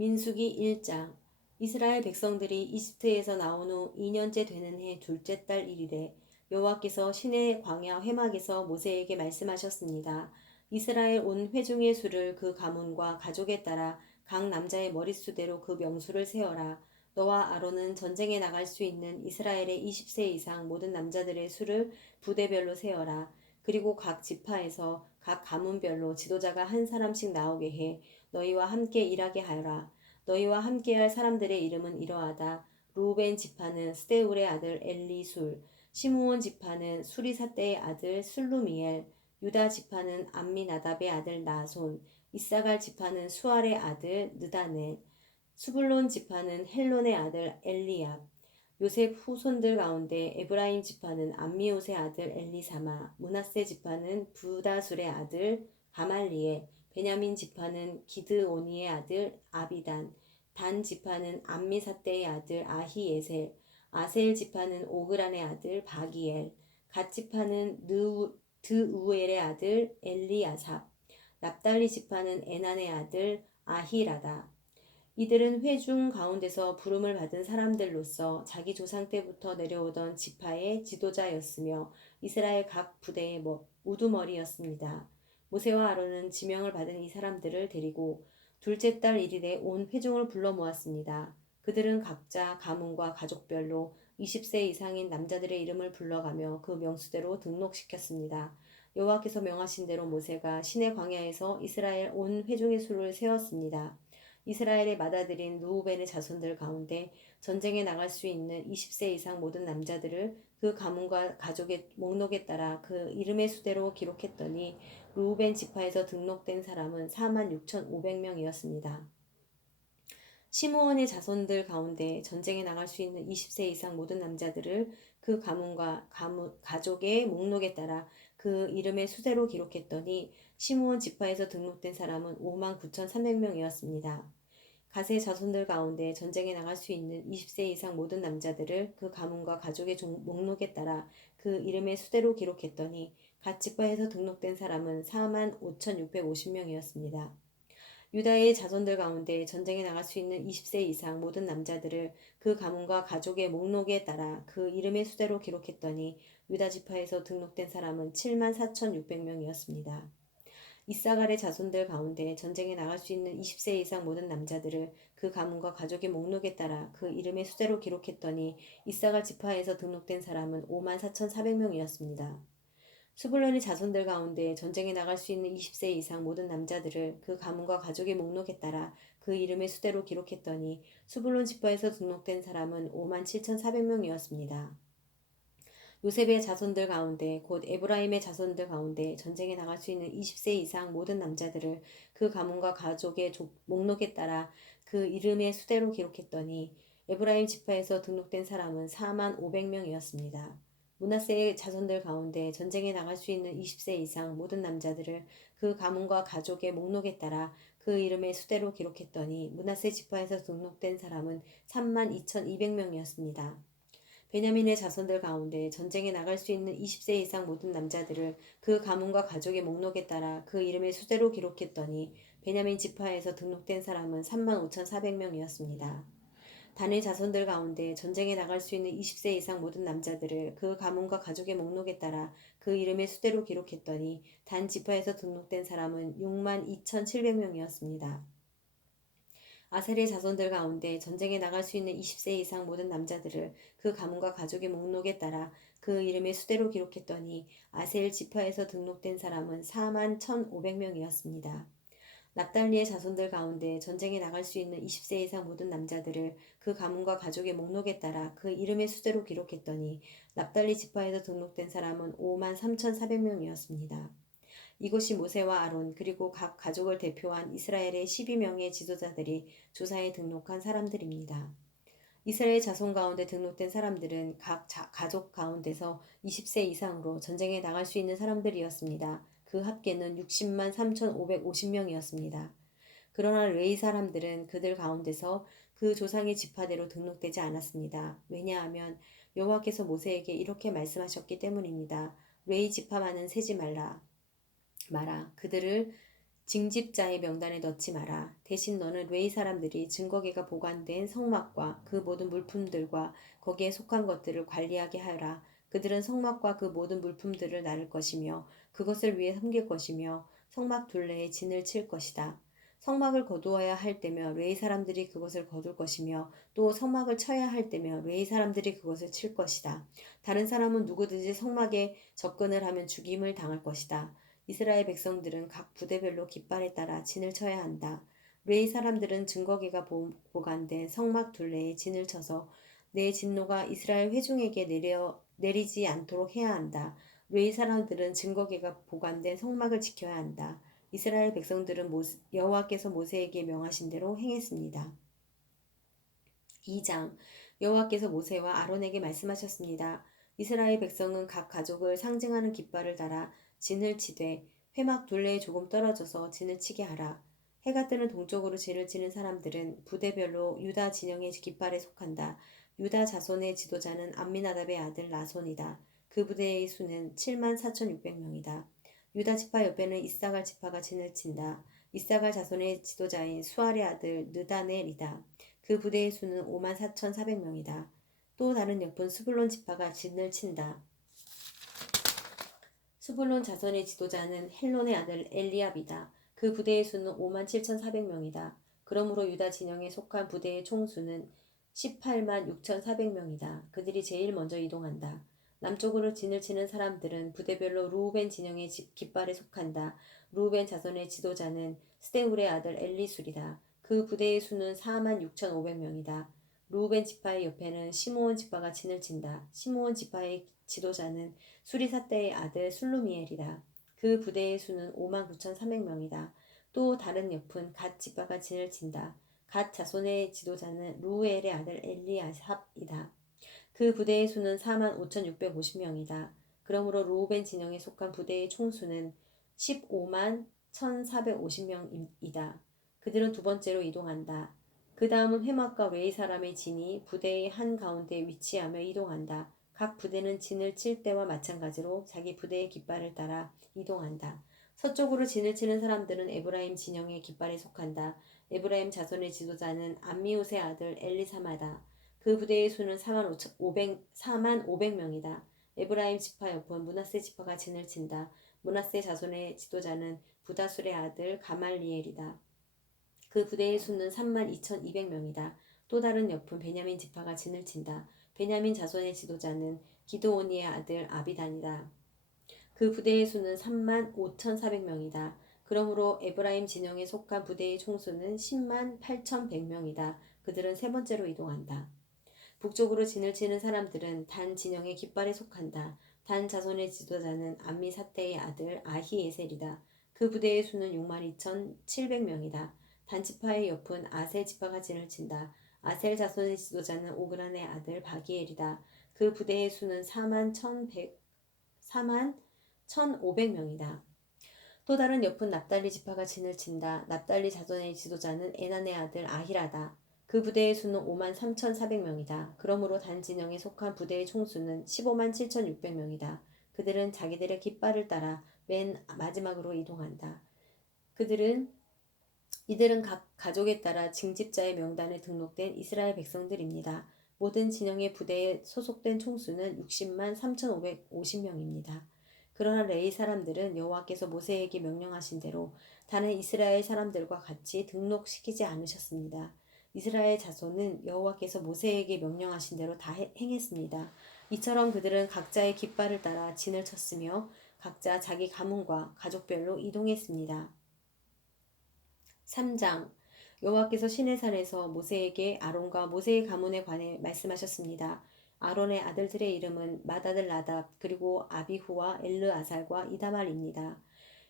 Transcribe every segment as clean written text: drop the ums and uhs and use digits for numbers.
민수기 1장. 이스라엘 백성들이 이집트에서 나온 후 2년째 되는 해 둘째 달 1일에 여호와께서 시내 광야 회막에서 모세에게 말씀하셨습니다. 이스라엘 온 회중의 수를 그 가문과 가족에 따라 각 남자의 머릿수대로 그 명수를 세어라. 너와 아론은 전쟁에 나갈 수 있는 이스라엘의 20세 이상 모든 남자들의 수를 부대별로 세어라. 그리고 각 지파에서 각 가문별로 지도자가 한 사람씩 나오게 해 너희와 함께 일하게 하여라. 너희와 함께할 사람들의 이름은 이러하다. 루벤 지파는 스데울의 아들 엘리술, 시므온 지파는 수리사떼의 아들 술루미엘, 유다 지파는 암미나답의 아들 나손, 이사갈 지파는 수알의 아들 느다넬, 수불론 지파는 헬론의 아들 엘리압, 요셉 후손들 가운데 에브라임 지파는 암미옷의 아들 엘리사마, 므낫세 지파는 부다술의 아들 가말리엘, 베냐민 지파는 기드오니의 아들 아비단, 단 지파는 암미사떼의 아들 아히에셀, 아셀 지파는 오그란의 아들 바기엘, 갓 지파는 드우엘의 아들 엘리아삽, 납달리 지파는 에난의 아들 아히라다. 이들은 회중 가운데서 부름을 받은 사람들로서 자기 조상 때부터 내려오던 지파의 지도자였으며 이스라엘 각 부대의 우두머리였습니다. 모세와 아론은 지명을 받은 이 사람들을 데리고 둘째 달 1일에 온 회중을 불러 모았습니다. 그들은 각자 가문과 가족별로 20세 이상인 남자들의 이름을 불러가며 그 명수대로 등록시켰습니다. 여호와께서 명하신 대로 모세가 시내 광야에서 이스라엘 온 회중의 수를 세웠습니다. 이스라엘의 맏아들인 루우벤의 자손들 가운데 전쟁에 나갈 수 있는 20세 이상 모든 남자들을 그 가문과 가족의 목록에 따라 그 이름의 수대로 기록했더니 루우벤 지파에서 등록된 사람은 46,500명이었습니다. 시므온의 자손들 가운데 전쟁에 나갈 수 있는 20세 이상 모든 남자들을 그 가문과 가족의 목록에 따라 그 이름의 수대로 기록했더니 시므온 지파에서 등록된 사람은 59,300명이었습니다. 갓의 자손들 가운데 전쟁에 나갈 수 있는 20세 이상 모든 남자들을 그 가문과 가족의 목록에 따라 그 이름의 수대로 기록했더니 갓 지파에서 등록된 사람은 45,650명이었습니다. 유다의 자손들 가운데 전쟁에 나갈 수 있는 20세 이상 모든 남자들을 그 가문과 가족의 목록에 따라 그 이름의 수대로 기록했더니 유다 지파에서 등록된 사람은 74,600명이었습니다. 이사갈의 자손들 가운데 전쟁에 나갈 수 있는 20세 이상 모든 남자들을 그 가문과 가족의 목록에 따라 그 이름의 수대로 기록했더니 이사갈 지파에서 등록된 사람은 54,400명이었습니다. 수불론의 자손들 가운데 전쟁에 나갈 수 있는 20세 이상 모든 남자들을 그 가문과 가족의 목록에 따라 그 이름의 수대로 기록했더니 수불론 지파에서 등록된 사람은 57,400명이었습니다. 요셉의 자손들 가운데 곧 에브라임의 자손들 가운데 전쟁에 나갈 수 있는 20세 이상 모든 남자들을 그 가문과 가족의 목록에 따라 그 이름의 수대로 기록했더니 에브라임 지파에서 등록된 사람은 45,000명이었습니다. 므낫세의 자손들 가운데 전쟁에 나갈 수 있는 20세 이상 모든 남자들을 그 가문과 가족의 목록에 따라 그 이름의 수대로 기록했더니 므낫세 지파에서 등록된 사람은 32,200명이었습니다. 베냐민의 자손들 가운데 전쟁에 나갈 수 있는 20세 이상 모든 남자들을 그 가문과 가족의 목록에 따라 그 이름의 수대로 기록했더니 베냐민 지파에서 등록된 사람은 35,400명이었습니다. 단의 자손들 가운데 전쟁에 나갈 수 있는 20세 이상 모든 남자들을 그 가문과 가족의 목록에 따라 그 이름의 수대로 기록했더니 단 지파에서 등록된 사람은 62,700명이었습니다. 아셀의 자손들 가운데 전쟁에 나갈 수 있는 20세 이상 모든 남자들을 그 가문과 가족의 목록에 따라 그 이름의 수대로 기록했더니 아셀 지파에서 등록된 사람은 41,500명이었습니다. 납달리의 자손들 가운데 전쟁에 나갈 수 있는 20세 이상 모든 남자들을 그 가문과 가족의 목록에 따라 그 이름의 수대로 기록했더니 납달리 지파에서 등록된 사람은 53,400명이었습니다. 이곳이 모세와 아론 그리고 각 가족을 대표한 이스라엘의 12명의 지도자들이 조사에 등록한 사람들입니다. 이스라엘 자손 가운데 등록된 사람들은 각 가족 가운데서 20세 이상으로 전쟁에 나갈 수 있는 사람들이었습니다. 그 합계는 60만 3,550명이었습니다. 그러나 레위 사람들은 그들 가운데서 그 조상의 지파대로 등록되지 않았습니다. 왜냐하면 여호와께서 모세에게 이렇게 말씀하셨기 때문입니다. 레위 지파만은 세지 마라. 그들을 징집자의 명단에 넣지 마라. 대신 너는 레위 사람들이 증거계가 보관된 성막과 그 모든 물품들과 거기에 속한 것들을 관리하게 하여라. 그들은 성막과 그 모든 물품들을 나를 것이며 그것을 위해 섬길 것이며 성막 둘레에 진을 칠 것이다. 성막을 거두어야 할 때며 레위 사람들이 그것을 거둘 것이며 또 성막을 쳐야 할 때며 레위 사람들이 그것을 칠 것이다. 다른 사람은 누구든지 성막에 접근을 하면 죽임을 당할 것이다. 이스라엘 백성들은 각 부대별로 깃발에 따라 진을 쳐야 한다. 레위 사람들은 증거계가 보관된 성막 둘레에 진을 쳐서 내 진노가 이스라엘 회중에게 내리지 않도록 해야 한다. 레위 사람들은 증거계가 보관된 성막을 지켜야 한다. 이스라엘 백성들은 여호와께서 모세에게 명하신 대로 행했습니다. 2장 여호와께서 모세와 아론에게 말씀하셨습니다. 이스라엘 백성은 각 가족을 상징하는 깃발을 달아 진을 치되 회막 둘레에 조금 떨어져서 진을 치게 하라. 해가 뜨는 동쪽으로 진을 치는 사람들은 부대별로 유다 진영의 깃발에 속한다. 유다 자손의 지도자는 암미나답의 아들 나손이다. 그 부대의 수는 74,600명이다. 유다 지파 옆에는 이사갈 지파가 진을 친다. 이사갈 자손의 지도자인 수알의 아들 느다넬이다. 그 부대의 수는 54,400명이다. 또 다른 옆은 스불론 지파가 진을 친다. 스불론 자손의 지도자는 헬론의 아들 엘리압이다. 그 부대의 수는 57,400명이다. 그러므로 유다 진영에 속한 부대의 총수는 186,400명이다. 그들이 제일 먼저 이동한다. 남쪽으로 진을 치는 사람들은 부대별로 루우벤 진영의 깃발에 속한다. 루우벤 자손의 지도자는 스데울의 아들 엘리술이다. 그 부대의 수는 46,500명이다. 루우벤 지파의 옆에는 시므온 지파가 진을 친다. 시므온 지파의 지도자는 수리사떼의 아들 술루미엘이다. 그 부대의 수는 59,300명이다. 또 다른 옆은 갓 지파가 진을 친다. 갓 자손의 지도자는 루우엘의 아들 엘리아삽이다. 그 부대의 수는 45,650명이다. 그러므로 루우벤 진영에 속한 부대의 총수는 15만 1,450명이다. 그들은 두 번째로 이동한다. 그 다음은 회막과 레위 사람의 진이 부대의 한가운데 위치하며 이동한다. 각 부대는 진을 칠 때와 마찬가지로 자기 부대의 깃발을 따라 이동한다. 서쪽으로 진을 치는 사람들은 에브라임 진영의 깃발에 속한다. 에브라임 자손의 지도자는 암미우스의 아들 엘리사마다. 그 부대의 수는 45,000명이다. 에브라임 지파 옆은 므낫세 지파가 진을 친다. 므낫세 자손의 지도자는 부다술의 아들 가말리엘이다. 그 부대의 수는 32,200명이다. 또 다른 옆은 베냐민 지파가 진을 친다. 베냐민 자손의 지도자는 기드오니의 아들 아비단이다. 그 부대의 수는 35,400명이다. 그러므로 에브라임 진영에 속한 부대의 총수는 108,100명이다. 그들은 세 번째로 이동한다. 북쪽으로 진을 치는 사람들은 단 진영의 깃발에 속한다. 단 자손의 지도자는 암미사떼의 아들 아히에셀이다. 그 부대의 수는 62,700명이다. 단 지파의 옆은 아셀 지파가 진을 친다. 아셀 자손의 지도자는 오그란의 아들 바기엘이다. 그 부대의 수는 41,500명이다. 또 다른 옆은 납달리 지파가 진을 친다. 납달리 자손의 지도자는 에난의 아들 아히라다. 그 부대의 수는 53,400명이다. 그러므로 단 진영에 속한 부대의 총수는 15만 7,600명이다. 그들은 자기들의 깃발을 따라 맨 마지막으로 이동한다. 이들은 각 가족에 따라 징집자의 명단에 등록된 이스라엘 백성들입니다. 모든 진영의 부대에 소속된 총수는 60만 3,550명입니다. 그러나 레위 사람들은 여호와께서 모세에게 명령하신 대로 다른 이스라엘 사람들과 같이 등록시키지 않으셨습니다. 이스라엘 자손은 여호와께서 모세에게 명령하신 대로 다 행했습니다. 이처럼 그들은 각자의 깃발을 따라 진을 쳤으며 각자 자기 가문과 가족별로 이동했습니다. 3장 여호와께서 시내산에서 모세에게 아론과 모세의 가문에 관해 말씀하셨습니다. 아론의 아들들의 이름은 맏아들 나답 그리고 아비후와 엘르아살과 이다말입니다.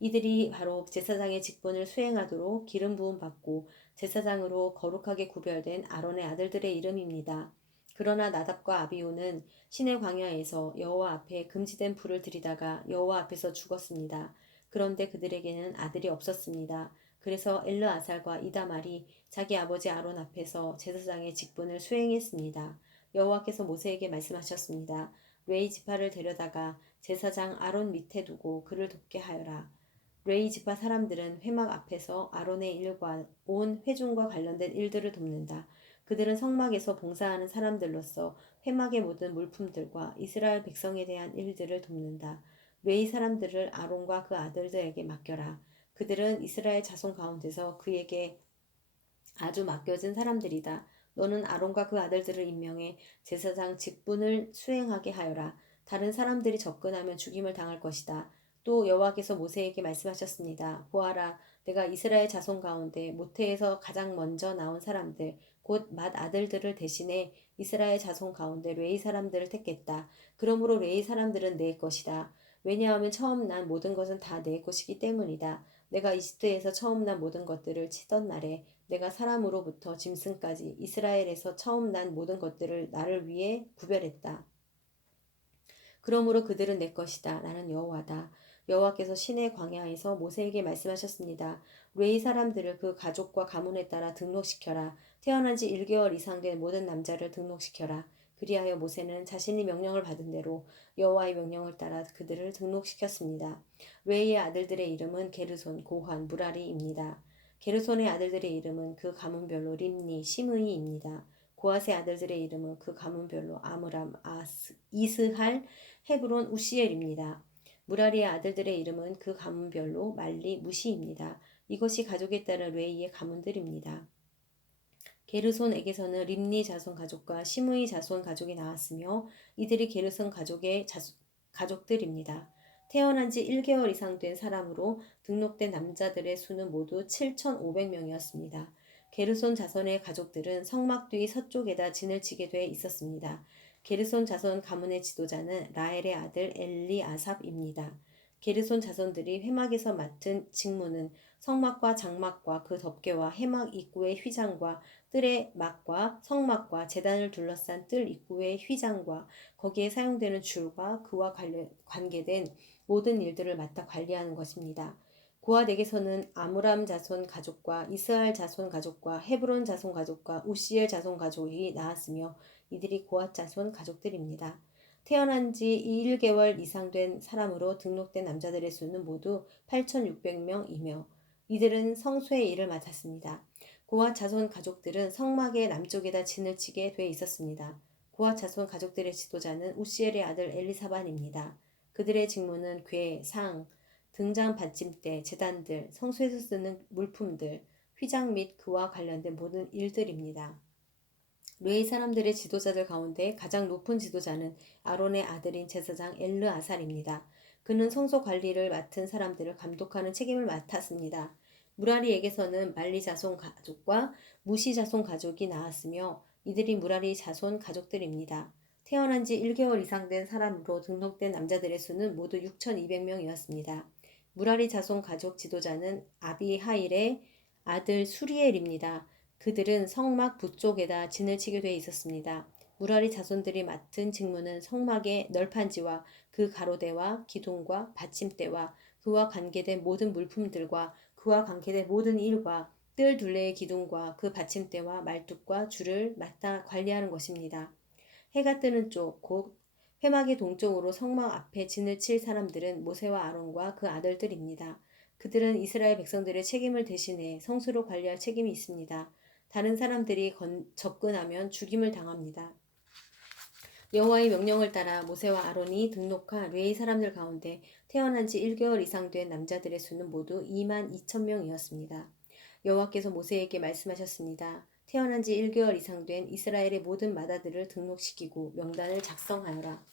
이들이 바로 제사장의 직분을 수행하도록 기름 부음 받고 제사장으로 거룩하게 구별된 아론의 아들들의 이름입니다. 그러나 나답과 아비후는 시내 광야에서 여호와 앞에 금지된 불을 들이다가 여호와 앞에서 죽었습니다. 그런데 그들에게는 아들이 없었습니다. 그래서 엘르아살과 이다말이 자기 아버지 아론 앞에서 제사장의 직분을 수행했습니다. 여호와께서 모세에게 말씀하셨습니다. 레위 지파를 데려다가 제사장 아론 밑에 두고 그를 돕게 하여라. 레위 지파 사람들은 회막 앞에서 아론의 일과 온 회중과 관련된 일들을 돕는다. 그들은 성막에서 봉사하는 사람들로서 회막의 모든 물품들과 이스라엘 백성에 대한 일들을 돕는다. 레위 사람들을 아론과 그 아들들에게 맡겨라. 그들은 이스라엘 자손 가운데서 그에게 아주 맡겨진 사람들이다. 너는 아론과 그 아들들을 임명해 제사장 직분을 수행하게 하여라. 다른 사람들이 접근하면 죽임을 당할 것이다. 또 여호와께서 모세에게 말씀하셨습니다. 보아라, 내가 이스라엘 자손 가운데 모태에서 가장 먼저 나온 사람들, 곧 맏 아들들을 대신해 이스라엘 자손 가운데 레위 사람들을 택했다. 그러므로 레위 사람들은 내 것이다. 왜냐하면 처음 난 모든 것은 다 내 것이기 때문이다. 내가 이집트에서 처음 난 모든 것들을 치던 날에 내가 사람으로부터 짐승까지 이스라엘에서 처음 난 모든 것들을 나를 위해 구별했다. 그러므로 그들은 내 것이다. 나는 여호와다. 여호와께서 시내 광야에서 모세에게 말씀하셨습니다. 레위 사람들을 그 가족과 가문에 따라 등록시켜라. 태어난 지 1개월 이상 된 모든 남자를 등록시켜라. 그리하여 모세는 자신이 명령을 받은 대로 여호와의 명령을 따라 그들을 등록시켰습니다. 레위의 아들들의 이름은 게르손, 고한, 무라리입니다. 게르손의 아들들의 이름은 그 가문별로 림니, 시므이입니다. 고핫의 아들들의 이름은 그 가문별로 아므람, 이스할, 헤브론, 우시엘입니다. 무라리의 아들들의 이름은 그 가문별로 말리, 무시입니다. 이것이 가족에 따른 레이의 가문들입니다. 게르손에게서는 림니 자손 가족과 시므이 자손 가족이 나왔으며 이들이 게르손 가족의 가족들입니다. 태어난 지 1개월 이상 된 사람으로 등록된 남자들의 수는 모두 7,500명이었습니다. 게르손 자손의 가족들은 성막 뒤 서쪽에다 진을 치게 돼 있었습니다. 게르손 자손 가문의 지도자는 라헬의 아들 엘리아삽입니다. 게르손 자손들이 회막에서 맡은 직무는 성막과 장막과 그 덮개와 회막 입구의 휘장과 뜰의 막과 성막과 제단을 둘러싼 뜰 입구의 휘장과 거기에 사용되는 줄과 그와 관계된 모든 일들을 맡아 관리하는 것입니다. 고핫에게서는 아므람 자손 가족과 이스할 자손 가족과 헤브론 자손 가족과 우시엘 자손 가족이 나왔으며 이들이 고핫 자손 가족들입니다. 태어난 지 1개월 이상 된 사람으로 등록된 남자들의 수는 모두 8,600명이며 이들은 성소의 일을 맡았습니다. 고핫 자손 가족들은 성막의 남쪽에다 진을 치게 돼 있었습니다. 고핫 자손 가족들의 지도자는 우시엘의 아들 엘리사반입니다. 그들의 직무는 궤, 상, 등장 받침대, 제단들, 성소에서 쓰는 물품들, 휘장 및 그와 관련된 모든 일들입니다. 레위 사람들의 지도자들 가운데 가장 높은 지도자는 아론의 아들인 제사장 엘르아살입니다. 그는 성소 관리를 맡은 사람들을 감독하는 책임을 맡았습니다. 무라리에게서는 말리 자손 가족과 무시 자손 가족이 나왔으며 이들이 무라리 자손 가족들입니다. 태어난 지 1개월 이상 된 사람으로 등록된 남자들의 수는 모두 6,200명이었습니다. 무라리 자손 가족 지도자는 아비하일의 아들 수리엘입니다. 그들은 성막 북쪽에다 진을 치게 돼 있었습니다. 무라리 자손들이 맡은 직무는 성막의 널판지와 그 가로대와 기둥과 받침대와 그와 관계된 모든 물품들과 그와 관계된 모든 일과 뜰 둘레의 기둥과 그 받침대와 말뚝과 줄을 맡아 관리하는 것입니다. 해가 뜨는 쪽, 곧 회막의 동쪽으로 성막 앞에 진을 칠 사람들은 모세와 아론과 그 아들들입니다. 그들은 이스라엘 백성들의 책임을 대신해 성수로 관리할 책임이 있습니다. 다른 사람들이 접근하면 죽임을 당합니다. 여호와의 명령을 따라 모세와 아론이 등록한 레위 사람들 가운데 태어난 지 1개월 이상 된 남자들의 수는 모두 22,000명이었습니다. 여호와께서 모세에게 말씀하셨습니다. 태어난 지 1개월 이상 된 이스라엘의 모든 맏아들을 등록시키고 명단을 작성하여라.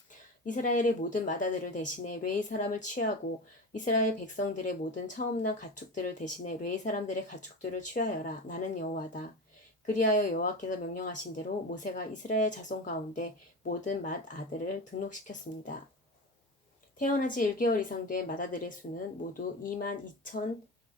이스라엘의 모든 맏아들을 대신해 레위 사람을 취하고 이스라엘 백성들의 모든 처음 난 가축들을 대신해 레위 사람들의 가축들을 취하여라. 나는 여호와다. 그리하여 여호와께서 명령하신 대로 모세가 이스라엘 자손 가운데 모든 맏아들을 등록시켰습니다. 태어난 지 1개월 이상 된 맏아들의 수는 모두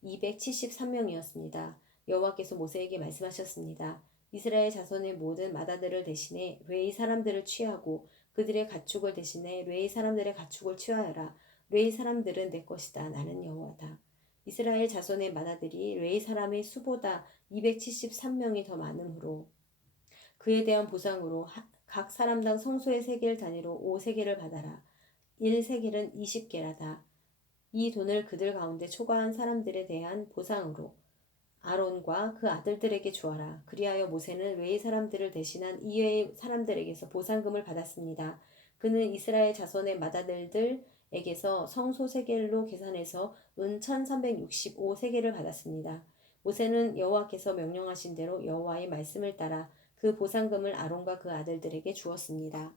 22,273명이었습니다. 여호와께서 모세에게 말씀하셨습니다. 이스라엘 자손의 모든 맏아들을 대신해 레위 사람들을 취하고 그들의 가축을 대신해 레위 사람들의 가축을 취하여라. 레위 사람들은 내 것이다. 나는 여호와다. 이스라엘 자손의 맏아들이 레위 사람의 수보다 273명이 더 많으므로 그에 대한 보상으로 각 사람당 성소의 세겔 단위로 5세겔을 받아라. 1세겔은 20게라다. 이 돈을 그들 가운데 초과한 사람들에 대한 보상으로 아론과 그 아들들에게 주어라. 그리하여 모세는 외의 사람들을 대신한 이외의 사람들에게서 보상금을 받았습니다. 그는 이스라엘 자손의 맏아들들에게서 성소 세겔로 계산해서 은 1365세겔을 받았습니다. 모세는 여호와께서 명령하신 대로 여호와의 말씀을 따라 그 보상금을 아론과 그 아들들에게 주었습니다.